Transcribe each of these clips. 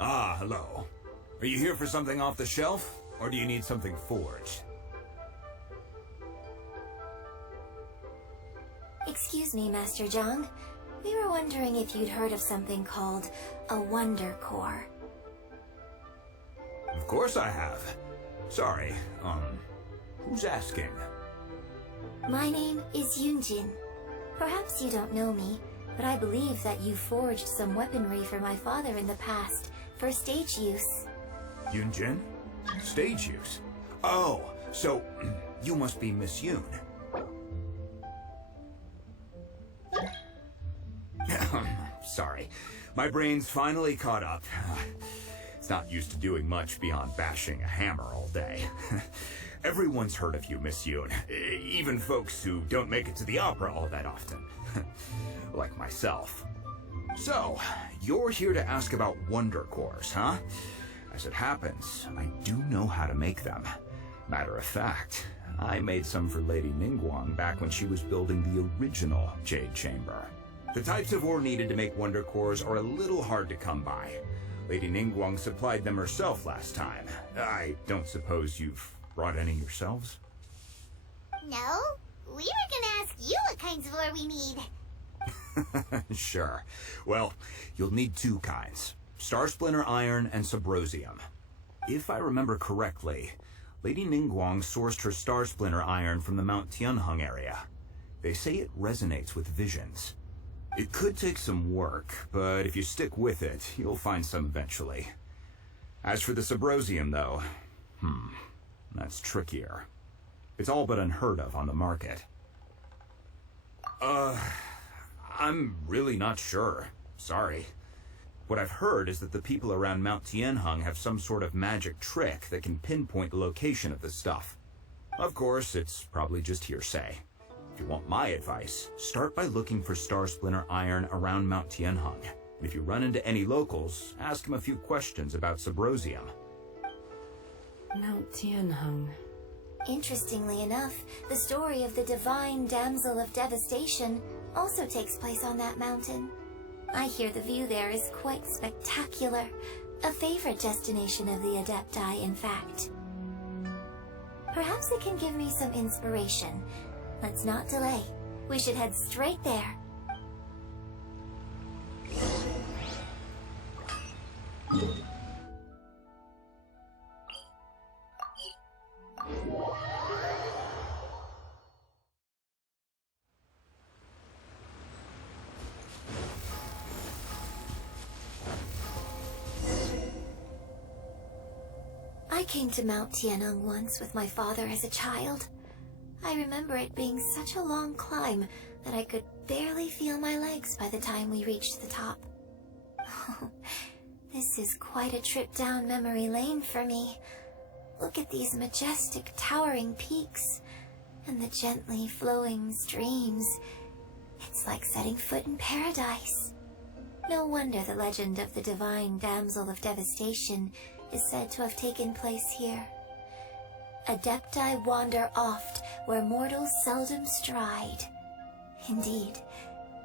Ah, hello. Are you here for something off the shelf, or do you need something forged? Excuse me, Master Zhang. We were wondering if you'd heard of something called a Wonder Core. Of course I have. Sorry, who's asking? My name is Yunjin. Perhaps you don't know me, but I believe that you forged some weaponry for my father in the past, for stage use. Yunjin? Stage use? Oh, so you must be Miss Yun. Sorry, my brain's finally caught up. It's not used to doing much beyond bashing a hammer all day. Everyone's heard of you, Miss Yun, even folks who don't make it to the opera all that often. Like myself. So, you're here to ask about Wonder Cores, huh? As it happens, I do know how to make them. Matter of fact, I made some for Lady Ningguang back when she was building the original Jade Chamber. The types of ore needed to make Wonder Cores are a little hard to come by. Lady Ningguang supplied them herself last time. I don't suppose you've brought any yourselves? No, we were gonna ask you what kinds of ore we need. Sure. Well, you'll need two kinds. Star Splinter Iron and Subrosium. If I remember correctly, Lady Ningguang sourced her Star Splinter Iron from the Mount Tianheng area. They say it resonates with visions. It could take some work, but if you stick with it, you'll find some eventually. As for the Subrosium, though, that's trickier. It's all but unheard of on the market. I'm really not sure. Sorry. What I've heard is that the people around Mount Tianheng have some sort of magic trick that can pinpoint the location of the stuff. Of course, it's probably just hearsay. If you want my advice, start by looking for Star Splinter Iron around Mount Tianheng. And if you run into any locals, ask them a few questions about Subrosium. Mount Tianheng. Interestingly enough, the story of the Divine Damsel of Devastation also takes place on that mountain. I hear the view there is quite spectacular. A favorite destination of the Adepti, in fact. Perhaps it can give me some inspiration. Let's not delay. We should head straight there. I came to Mount Tianheng once with my father as a child. I remember it being such a long climb that I could barely feel my legs by the time we reached the top. This is quite a trip down memory lane for me. Look at these majestic towering peaks and the gently flowing streams. It's like setting foot in paradise. No wonder the legend of the Divine Damsel of Devastation is said to have taken place here. Adepti wander oft where mortals seldom stride. Indeed,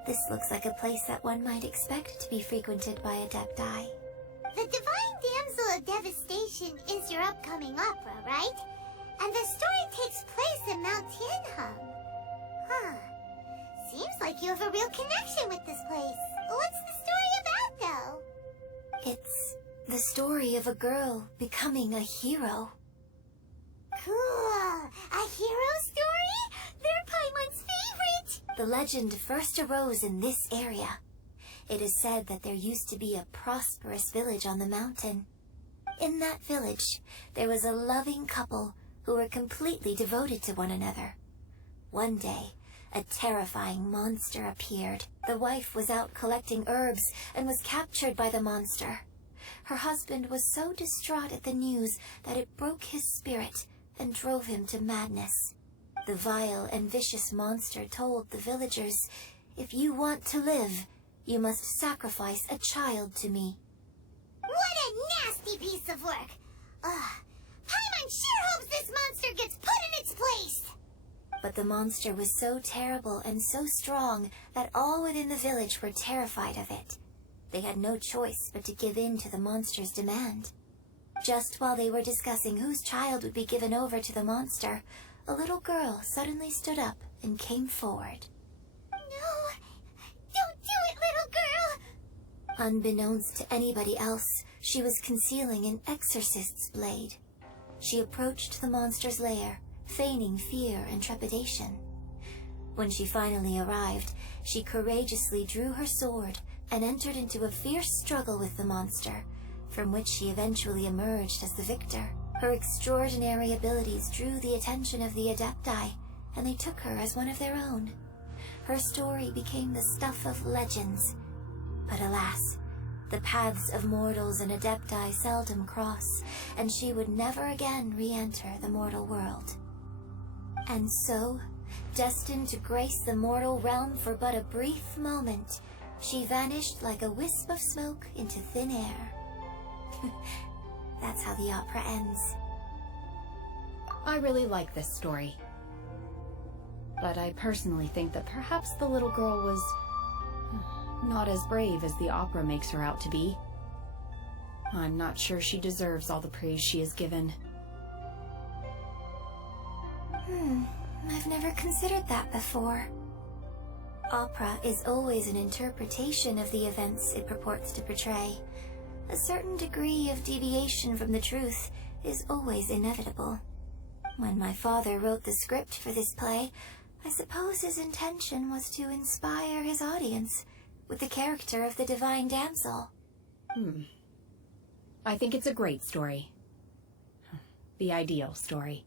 this looks like a place that one might expect to be frequented by Adepti. The Divine Damsel of Devastation is your upcoming opera, right? And the story takes place in Mount Tianheng. Huh. Seems like you have a real connection with this place. What's the story about, though? It's the story of a girl becoming a hero. Cool. A hero story? They're Paimon's favorite. The legend first arose in this area. It is said that there used to be a prosperous village on the mountain. In that village, there was a loving couple who were completely devoted to one another. One day, a terrifying monster appeared. The wife was out collecting herbs and was captured by the monster. her husband was so distraught at the news that it broke his spirit and drove him to madness. The vile and vicious monster told the villagers, "If you want to live, you must sacrifice a child to me." What a nasty piece of work! Ugh. Paimon sure hopes this monster gets put in its place! But the monster was so terrible and so strong that all within the village were terrified of it. They had no choice but to give in to the monster's demand. Just while they were discussing whose child would be given over to the monster, a little girl suddenly stood up and came forward. No! Don't do it, little girl! Unbeknownst to anybody else, she was concealing an exorcist's blade. She approached the monster's lair, feigning fear and trepidation. When she finally arrived, she courageously drew her sword and entered into a fierce struggle with the monster, from which she eventually emerged as the victor. Her extraordinary abilities drew the attention of the Adepti, and they took her as one of their own. Her story became the stuff of legends. But alas, the paths of mortals and Adepti seldom cross, and she would never again re-enter the mortal world. And so, destined to grace the mortal realm for but a brief moment, she vanished like a wisp of smoke into thin air. That's how the opera ends. I really like this story. But I personally think that perhaps the little girl was not as brave as the opera makes her out to be. I'm not sure she deserves all the praise she is given. I've never considered that before. Opera is always an interpretation of the events it purports to portray. A certain degree of deviation from the truth is always inevitable. When my father wrote the script for this play, I suppose his intention was to inspire his audience with the character of the divine damsel. I think it's a great story. The ideal story.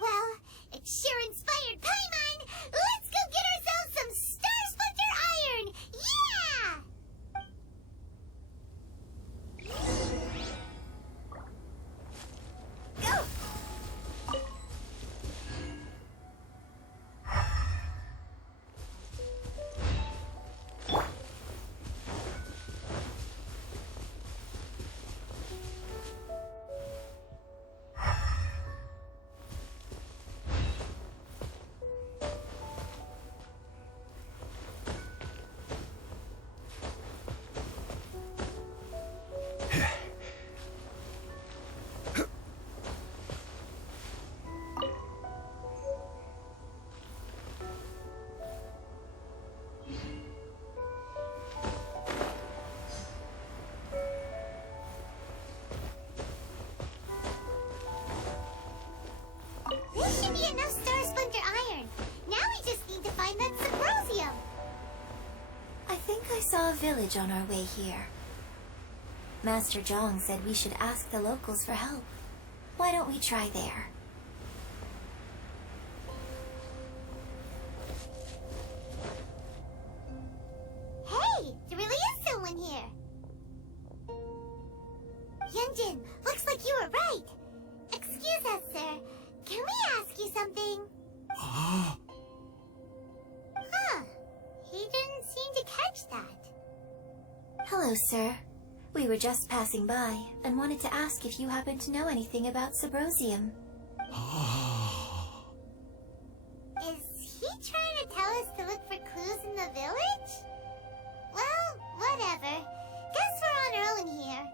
Well, it sure inspired Paimon! Let's go get ourselves some Star Splinter Iron! Yeah! Go! This should be enough Star Splinter Iron. Now we just need to find that Symbrozium. I think I saw a village on our way here. Master Zhong said we should ask the locals for help. Why don't we try there? Hey, there really is someone here. Yunjin, looks like you were right. Excuse us, sir. Can we ask you something? Huh. He didn't seem to catch that. Hello, sir. We were just passing by and wanted to ask if you happen to know anything about Symbrozium. Is he trying to tell us to look for clues in the village? Well, whatever. Guess we're on our own here.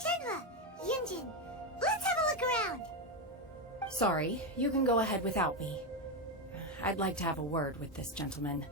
Shenhua, Yunjin, let's have a look around. Sorry, you can go ahead without me. I'd like to have a word with this gentleman.